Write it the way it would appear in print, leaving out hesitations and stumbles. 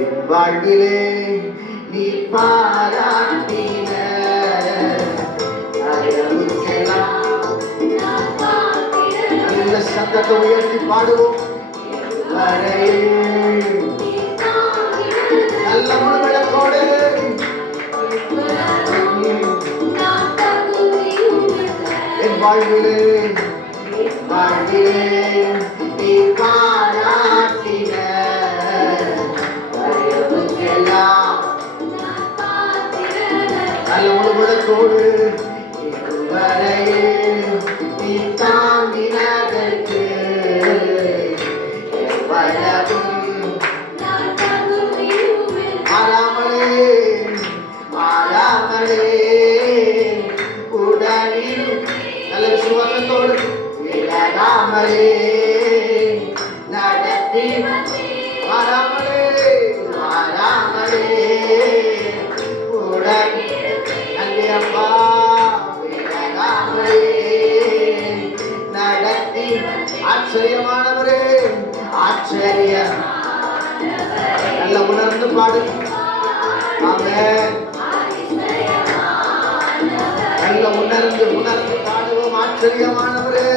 என் வாழ்விலே நீ பாராட்டின தயவுக்கெல்லாம் நல்ல சத்தத்தை உயர்த்தி பாடுவோம். நல்ல முழுவிடத்தோடு என் வாழ்விலே நீ பாராட்டின தயவுக்கெல்லாம் நல்ல முழுவிடத்தோடு நீ தாங்கினதற்கு மாறாமலே உடலில் நல்ல விசுவாசத்தோடு விலகாமலே நடத்தி மாறாமலே உடலில் நல்லப்பா விலகாமலே நடத்தி ஆச்சரியமானவரே ஆச்சரியம் நல்ல உணர்ந்து பாடு. ஆமென். நல்ல உணர்ந்து பாடுவோம். ஆச்சரியமானவரே